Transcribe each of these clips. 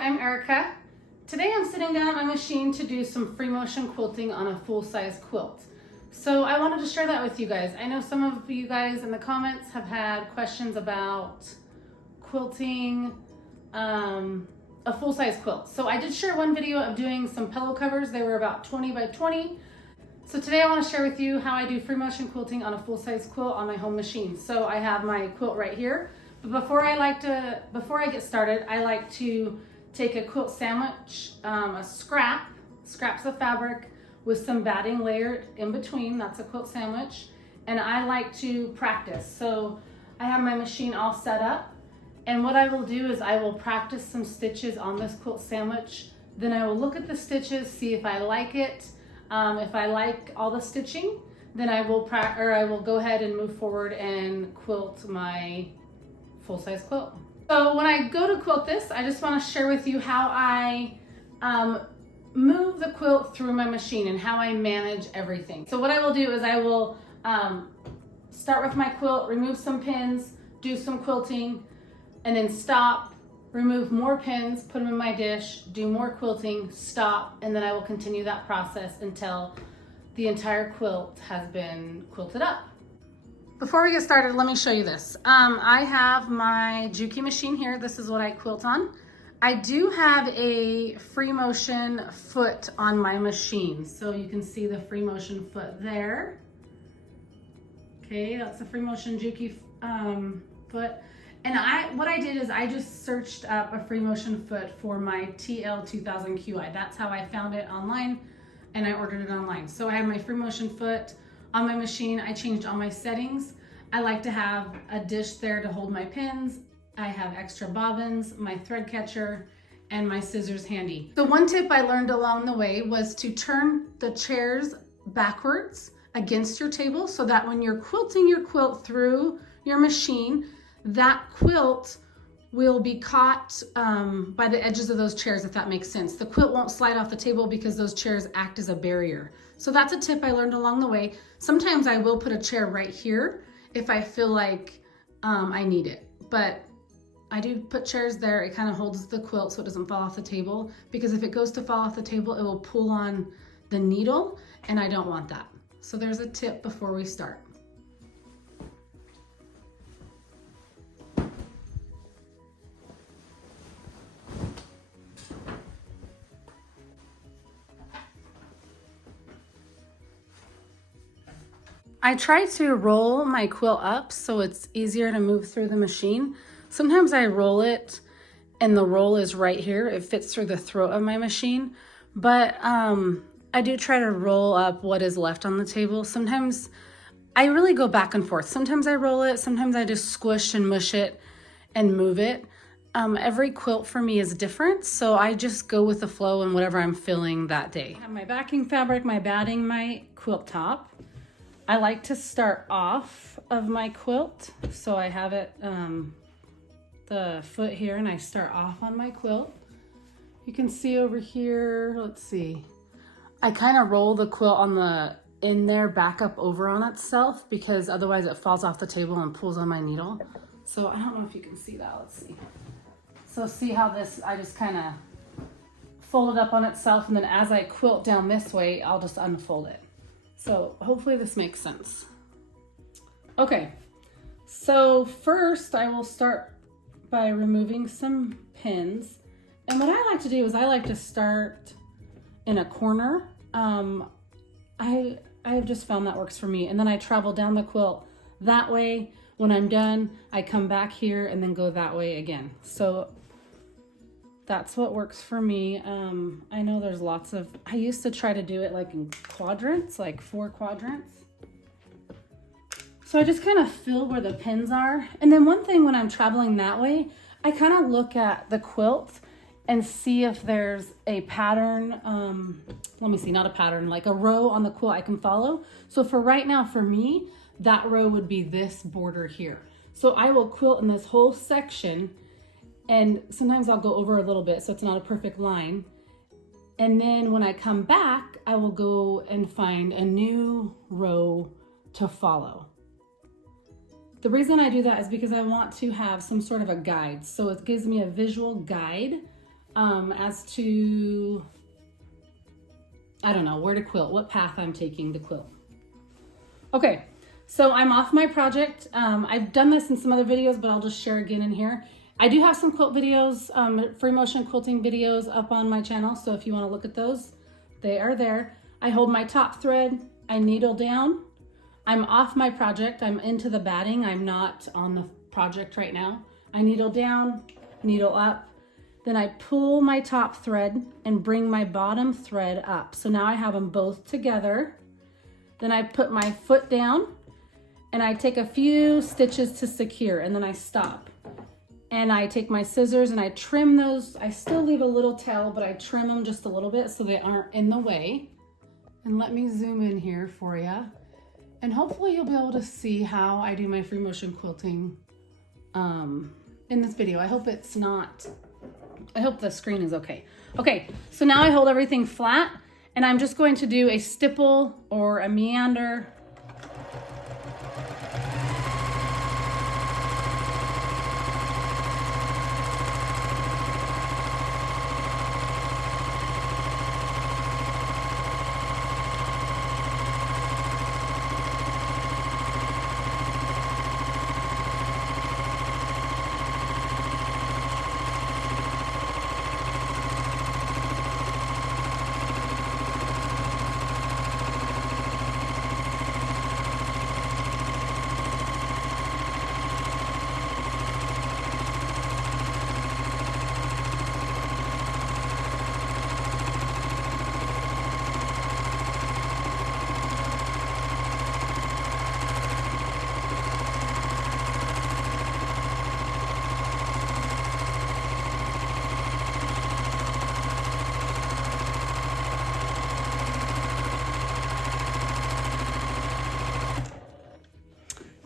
I'm Erica. Today I'm sitting down at my machine to do some free motion quilting on a full-size quilt. So I wanted to share that with you guys. I know some of you guys in the comments have had questions about quilting a full-size quilt. So I did share one video of doing some pillow covers. They were about 20 by 20. So today I want to share with you how I do free motion quilting on a full-size quilt on my home machine. So I have my quilt right here. But before I get started, I like to take a quilt sandwich, scraps of fabric with some batting layered in between. That's a quilt sandwich. And I like to practice. So I have my machine all set up. And what I will do is I will practice some stitches on this quilt sandwich. Then I will look at the stitches, see if I like it. If I like all the stitching, then I will go ahead and move forward and quilt my full-size quilt. So when I go to quilt this, I just want to share with you how I move the quilt through my machine and how I manage everything. So what I will do is I will start with my quilt, remove some pins, do some quilting, and then stop, remove more pins, put them in my dish, do more quilting, stop, and then I will continue that process until the entire quilt has been quilted up. Before we get started, let me show you this. I have my Juki machine here. This is what I quilt on. I do have a free motion foot on my machine. So you can see the free motion foot there. Okay, that's a free motion Juki foot. And what I did is I just searched up a free motion foot for my TL2000QI. That's how I found it online, and I ordered it online. So I have my free motion foot on my machine. I changed all my settings. I like to have a dish there to hold my pins. I have extra bobbins, my thread catcher, and my scissors handy. So one tip I learned along the way was to turn the chairs backwards against your table so that when you're quilting your quilt through your machine, that quilt will be caught by the edges of those chairs, if that makes sense. The quilt won't slide off the table because those chairs act as a barrier. So that's a tip I learned along the way. Sometimes I will put a chair right here if I feel like I need it. But I do put chairs there. It kind of holds the quilt so it doesn't fall off the table, because if it goes to fall off the table, it will pull on the needle, and I don't want that. So there's a tip before we start. I try to roll my quilt up so it's easier to move through the machine. Sometimes I roll it and the roll is right here. It fits through the throat of my machine. But I do try to roll up what is left on the table. Sometimes I really go back and forth. Sometimes I roll it, sometimes I just squish and mush it and move it. Every quilt for me is different, so I just go with the flow and whatever I'm feeling that day. I have my backing fabric, my batting, my quilt top. I like to start off of my quilt. So I have it, the foot here, and I start off on my quilt. You can see over here, let's see. I kind of roll the quilt in there back up over on itself, because otherwise it falls off the table and pulls on my needle. So I don't know if you can see that, let's see. So see how this, I just kind of fold it up on itself, and then as I quilt down this way, I'll just unfold it. So hopefully this makes sense. Okay, so first I will start by removing some pins. And what I like to do is I like to start in a corner. I have just found that works for me. And then I travel down the quilt that way. When I'm done, I come back here and then go that way again. So that's what works for me. I know there's lots of, I used to try to do it like in quadrants, like 4 quadrants. So I just kind of feel where the pins are. And then one thing when I'm traveling that way, I kind of look at the quilt and see if there's a pattern, let me see, not a pattern, like a row on the quilt I can follow. So for right now, for me, that row would be this border here. So I will quilt in this whole section, and sometimes I'll go over a little bit so it's not a perfect line. And then when I come back, I will go and find a new row to follow. The reason I do that is because I want to have some sort of a guide. So it gives me a visual guide as to, I don't know, where to quilt, what path I'm taking to quilt. Okay, so I'm off my project. I've done this in some other videos, but I'll just share again in here. I do have some quilt videos, free motion quilting videos up on my channel. So if you want to look at those, they are there. I hold my top thread, I needle down. I'm off my project. I'm into the batting. I'm not on the project right now. I needle down, needle up. Then I pull my top thread and bring my bottom thread up. So now I have them both together. Then I put my foot down and I take a few stitches to secure, and then I stop. And I take my scissors and I trim those. I still leave a little tail, but I trim them just a little bit so they aren't in the way. And let me zoom in here for you. And hopefully you'll be able to see how I do my free motion quilting in this video. I hope the screen is okay. Okay, so now I hold everything flat and I'm just going to do a stipple or a meander.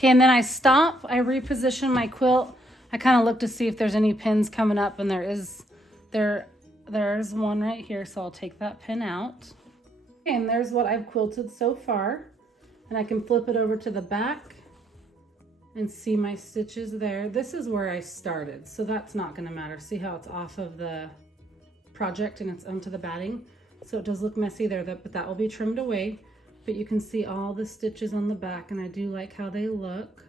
Okay, and then I stop, I reposition my quilt. I kind of look to see if there's any pins coming up, and there's one right here, so I'll take that pin out. Okay, and there's what I've quilted so far. And I can flip it over to the back and see my stitches there. This is where I started, so that's not gonna matter. See how it's off of the project and it's onto the batting? So it does look messy there, but that will be trimmed away. But you can see all the stitches on the back, and I do like how they look.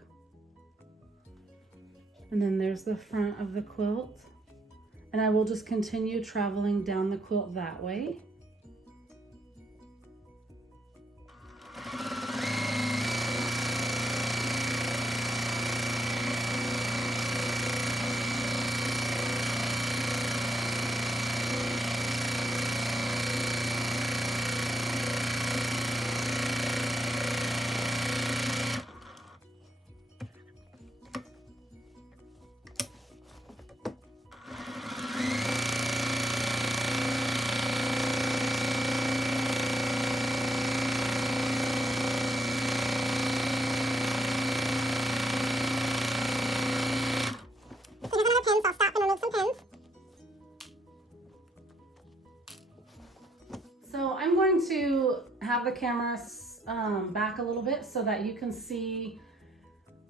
And then there's the front of the quilt. And I will just continue traveling down the quilt that way. So I'm going to have the camera back a little bit so that you can see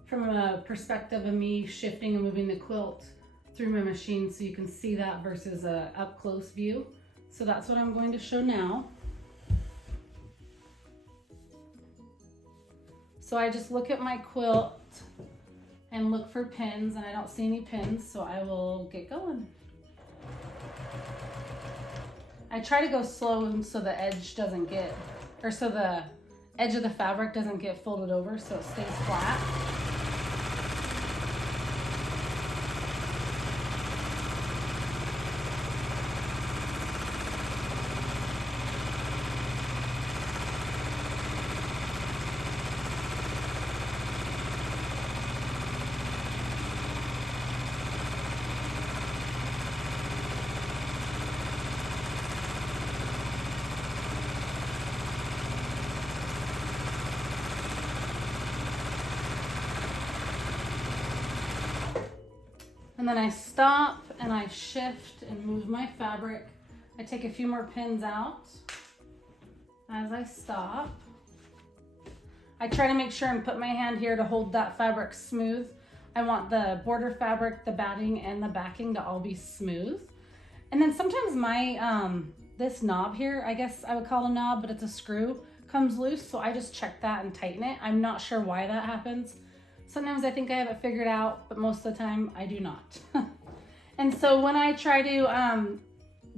from a perspective of me shifting and moving the quilt through my machine, so you can see that versus a up close view. So that's what I'm going to show now. So I just look at my quilt and look for pins, and I don't see any pins, so I will get going. I try to go slow so the edge doesn't get, or so the edge of the fabric doesn't get folded over, so it stays flat. And then I stop and I shift and move my fabric. I take a few more pins out as I stop. I try to make sure and put my hand here to hold that fabric smooth. I want the border fabric, the batting, and the backing to all be smooth. And then sometimes my, this knob here, I guess I would call a knob, but it's a screw, comes loose. So I just check that and tighten it. I'm not sure why that happens. Sometimes I think I have it figured out, but most of the time I do not. And so when I try to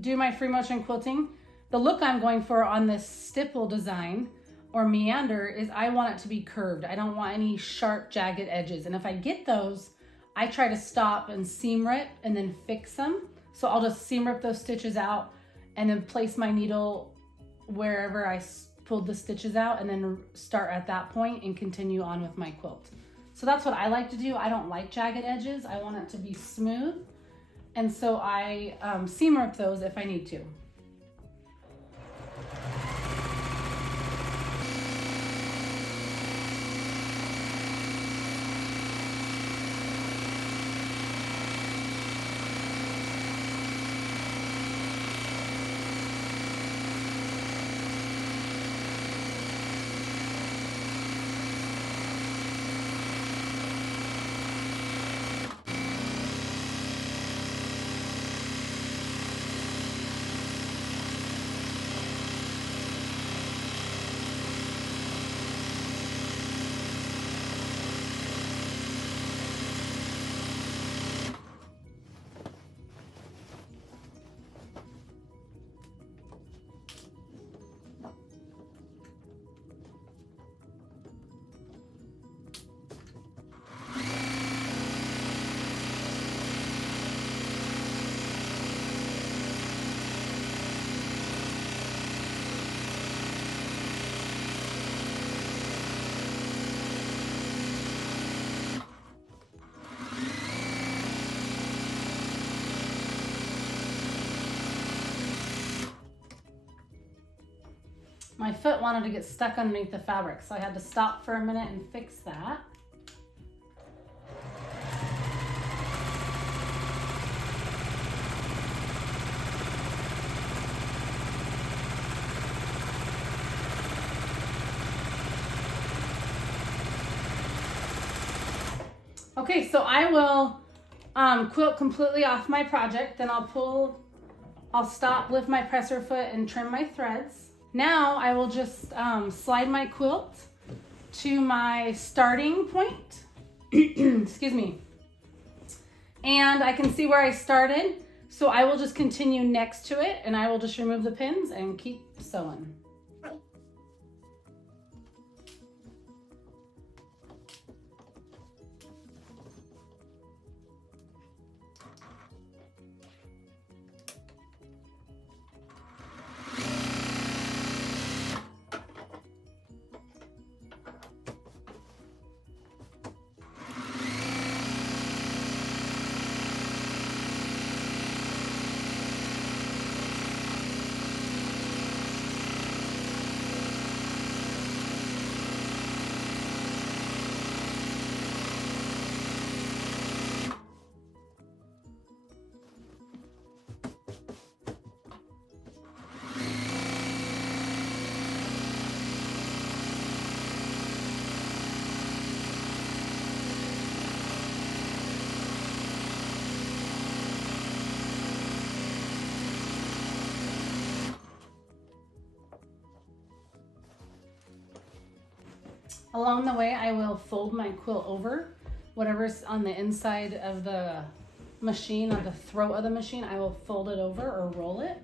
do my free motion quilting, the look I'm going for on this stipple design or meander is I want it to be curved. I don't want any sharp, jagged edges. And if I get those, I try to stop and seam rip and then fix them. So I'll just seam rip those stitches out and then place my needle wherever I pulled the stitches out and then start at that point and continue on with my quilt. So that's what I like to do. I don't like jagged edges. I want it to be smooth. And so I seam rip those if I need to. My foot wanted to get stuck underneath the fabric, so I had to stop for a minute and fix that. Okay, so I will quilt completely off my project, then I'll stop, lift my presser foot and trim my threads. Now I will just slide my quilt to my starting point, excuse me, and I can see where I started, so I will just continue next to it and I will just remove the pins and keep sewing. Along the way, I will fold my quilt over. Whatever's on the inside of the machine, or the throat of the machine, I will fold it over or roll it.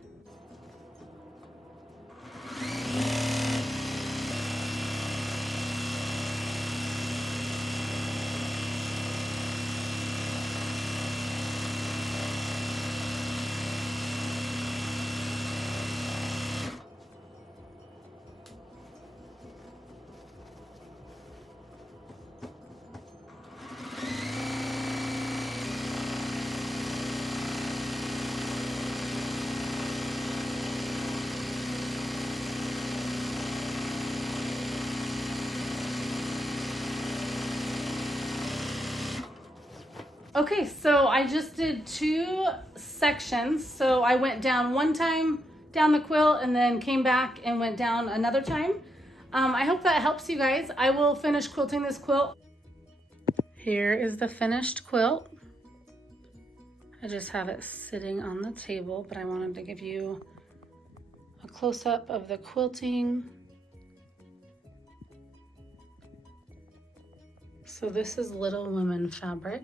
Okay, so I just did 2 sections. So I went down one time down the quilt and then came back and went down another time. I hope that helps you guys. I will finish quilting this quilt. Here is the finished quilt. I just have it sitting on the table, but I wanted to give you a close-up of the quilting. So this is Little Women fabric.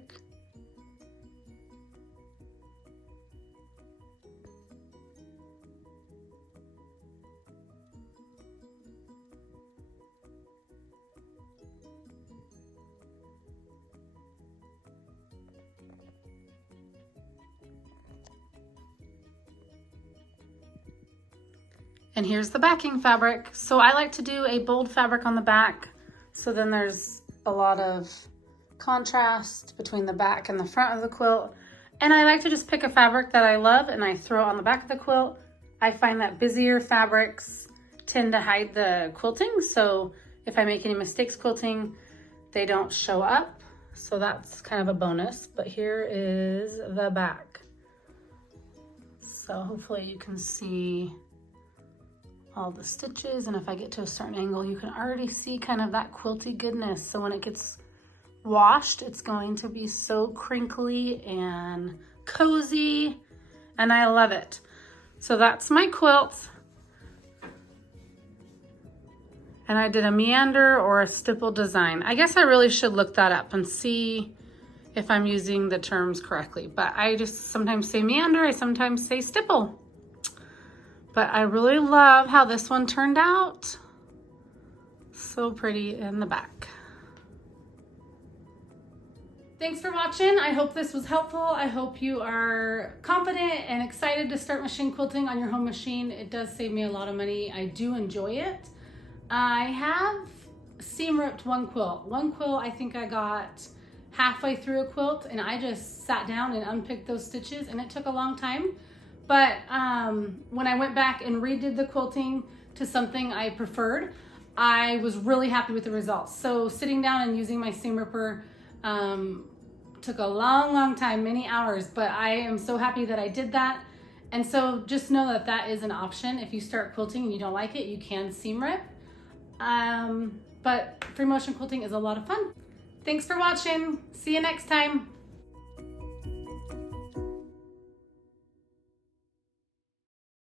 And here's the backing fabric. So I like to do a bold fabric on the back, so then there's a lot of contrast between the back and the front of the quilt. And I like to just pick a fabric that I love and I throw it on the back of the quilt. I find that busier fabrics tend to hide the quilting, so if I make any mistakes quilting, they don't show up. So that's kind of a bonus, but here is the back. So hopefully you can see all the stitches, and if I get to a certain angle, you can already see kind of that quilty goodness. So when it gets washed, it's going to be so crinkly and cozy, and I love it. So that's my quilt. And I did a meander or a stipple design. I guess I really should look that up and see if I'm using the terms correctly, but I just sometimes say meander, I sometimes say stipple. But I really love how this one turned out. So pretty in the back. Thanks for watching. I hope this was helpful. I hope you are confident and excited to start machine quilting on your home machine. It does save me a lot of money. I do enjoy it. I have seam ripped one quilt. One quilt I think I got halfway through a quilt, and I just sat down and unpicked those stitches, and it took a long time. But when I went back and redid the quilting to something I preferred, I was really happy with the results. So sitting down and using my seam ripper took a long time, many hours, but I am so happy that I did that. And so just know that that is an option. If you start quilting and you don't like it, you can seam rip. But free motion quilting is a lot of fun. Thanks for watching. See you next time.